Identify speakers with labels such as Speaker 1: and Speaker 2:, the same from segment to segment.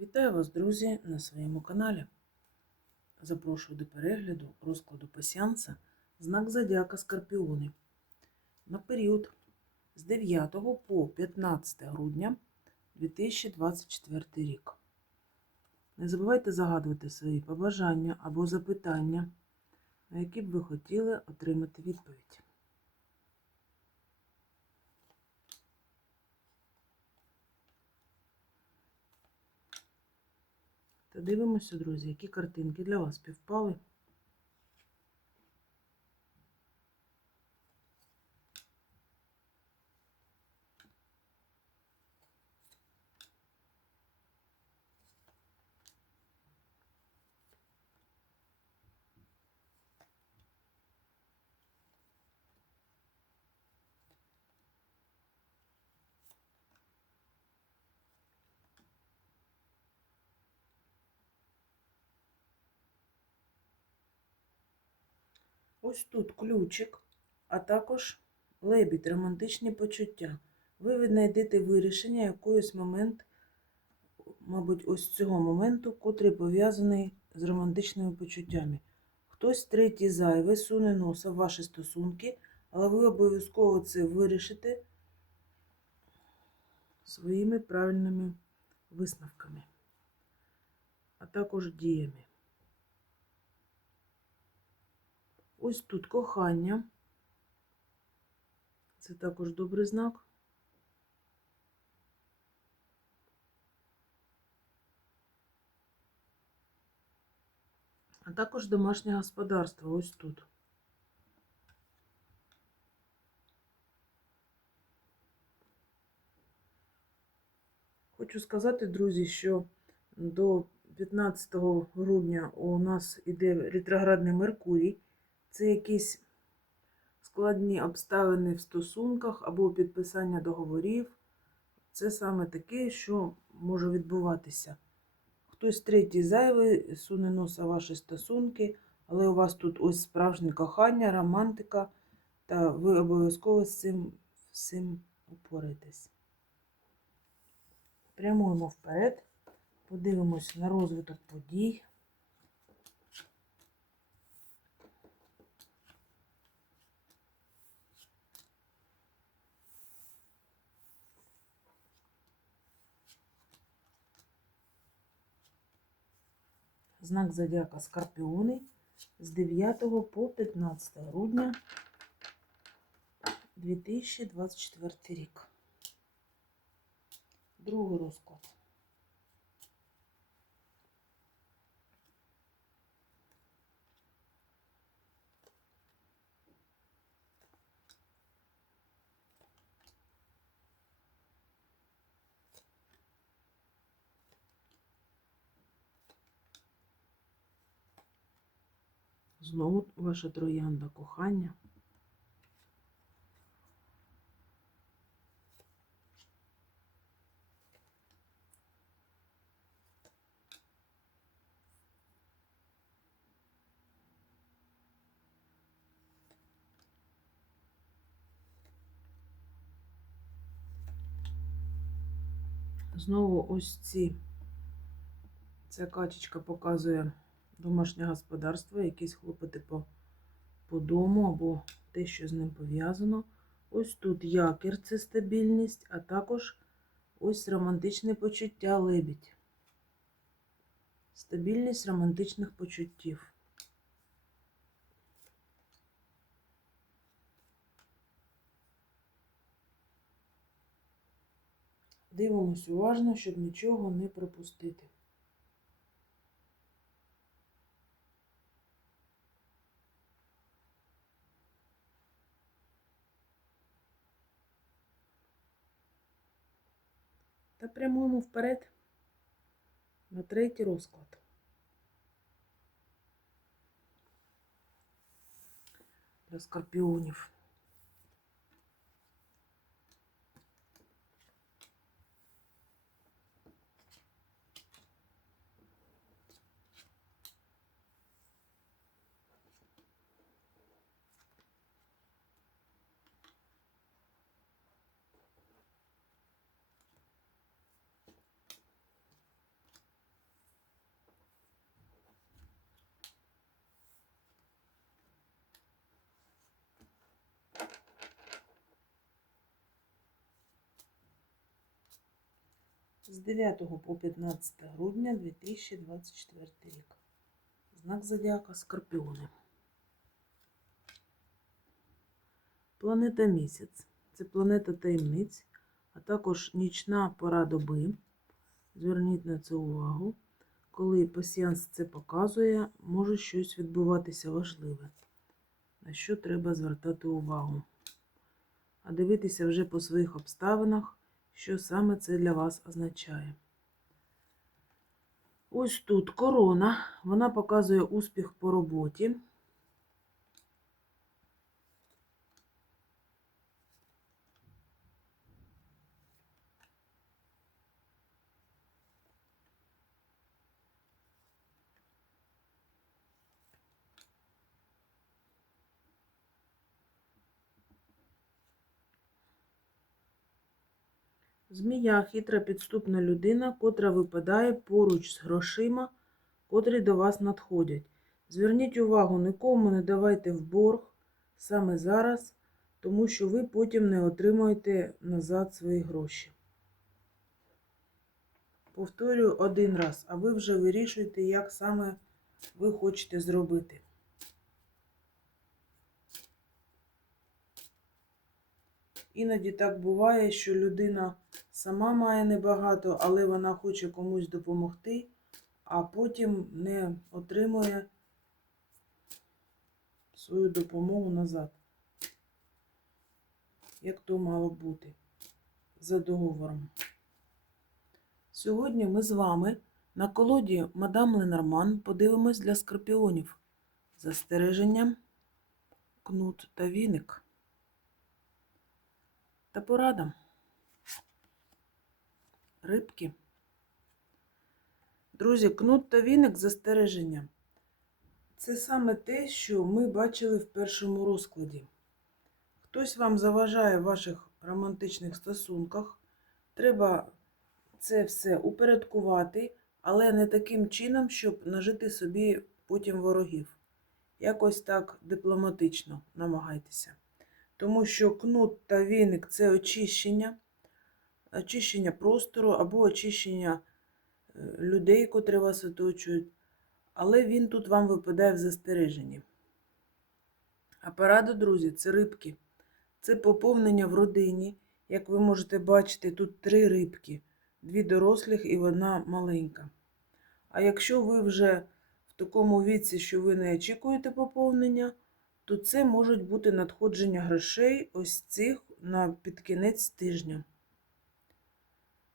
Speaker 1: Вітаю вас, друзі, на своєму каналі. Запрошую до перегляду розкладу пасіанса знак Зодіака Скорпіони на період з 9 по 15 грудня 2024 рік. Не забувайте загадувати свої побажання або запитання, на які б ви хотіли отримати відповідь. Дивимося, друзі, які картинки для вас співпали. Ось тут ключик, а також лебідь, романтичні почуття. Ви віднайдете вирішення якоїсь момент, мабуть, ось цього моменту, котрий пов'язаний з романтичними почуттями. Хтось третій зайвий суне носа в ваші стосунки, але ви обов'язково це вирішите своїми правильними висновками, а також діями. Ось тут кохання. Це також добрий знак. А також домашнє господарство ось тут. Хочу сказати, друзі, що до 15 грудня у нас іде ретроградний Меркурій. Це якісь складні обставини в стосунках або підписання договорів. Це саме таке, що може відбуватися. Хтось третій зайвий суне носа ваші стосунки, але у вас тут ось справжнє кохання, романтика, та ви обов'язково з цим всім упораєтесь. Прямуємо вперед, подивимось на розвиток подій. Знак зодіака Скорпіони з 9 по 15 грудня 2024 рік. Другий розклад. Знову ваша троянда кохання. Знову ось ці. Ця качечка показує домашнє господарство, якісь хлопоти по, по дому або те, що з ним пов'язано. Ось тут якір це стабільність, а також ось романтичне почуття лебідь. Стабільність романтичних почуттів. Дивимось уважно, щоб нічого не пропустити. Прямуємо вперед на третій розклад. Для скорпіонів. З 9 по 15 грудня 2024 рік. Знак зодіака Скорпіони. Планета місяць. Це планета таємниць, а також нічна пора доби. Зверніть на це увагу. Коли пасіянс це показує, може щось відбуватися важливе, на що треба звертати увагу. А дивитися вже по своїх обставинах, що саме це для вас означає. Ось тут корона, вона показує успіх по роботі. Змія хитра підступна людина, котра випадає поруч з грошима, котрі до вас надходять. Зверніть увагу, нікому не давайте в борг саме зараз, тому що ви потім не отримаєте назад свої гроші. Повторюю один раз, а ви вже вирішуєте, як саме ви хочете зробити. Іноді так буває, що людина сама має небагато, але вона хоче комусь допомогти, а потім не отримує свою допомогу назад. Як то мало бути за договором. Сьогодні ми з вами на колоді Мадам Ленорман подивимось для скорпіонів застереження, кнут та віник та порада. Рибки. Друзі, кнут та віник застереження. Це саме те, що ми бачили в першому розкладі. Хтось вам заважає в ваших романтичних стосунках. Треба це все упорядкувати, але не таким чином, щоб нажити собі потім ворогів. Якось так дипломатично намагайтеся. Тому що кнут та віник це очищення, очищення простору або очищення е, людей, котрі вас оточують. Але він тут вам випадає в застереженні. А порада, друзі, це рибки. Це поповнення в родині. Як ви можете бачити, тут три рибки, дві дорослих і одна маленька. А якщо ви вже в такому віці, що ви не очікуєте поповнення, то це можуть бути надходження грошей ось цих на під кінець тижня.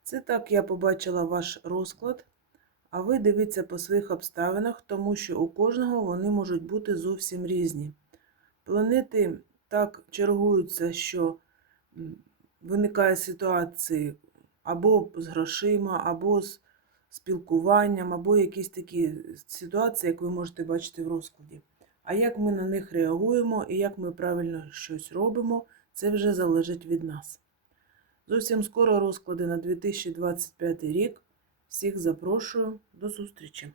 Speaker 1: Це так я побачила ваш розклад, а ви дивіться по своїх обставинах, тому що у кожного вони можуть бути зовсім різні. Планети так чергуються, що виникає ситуації або з грошима, або з спілкуванням, або якісь такі ситуації, як ви можете бачити в розкладі. А як ми на них реагуємо і як ми правильно щось робимо, це вже залежить від нас. Зовсім скоро розклади на 2025 рік. Всіх запрошую до зустрічі!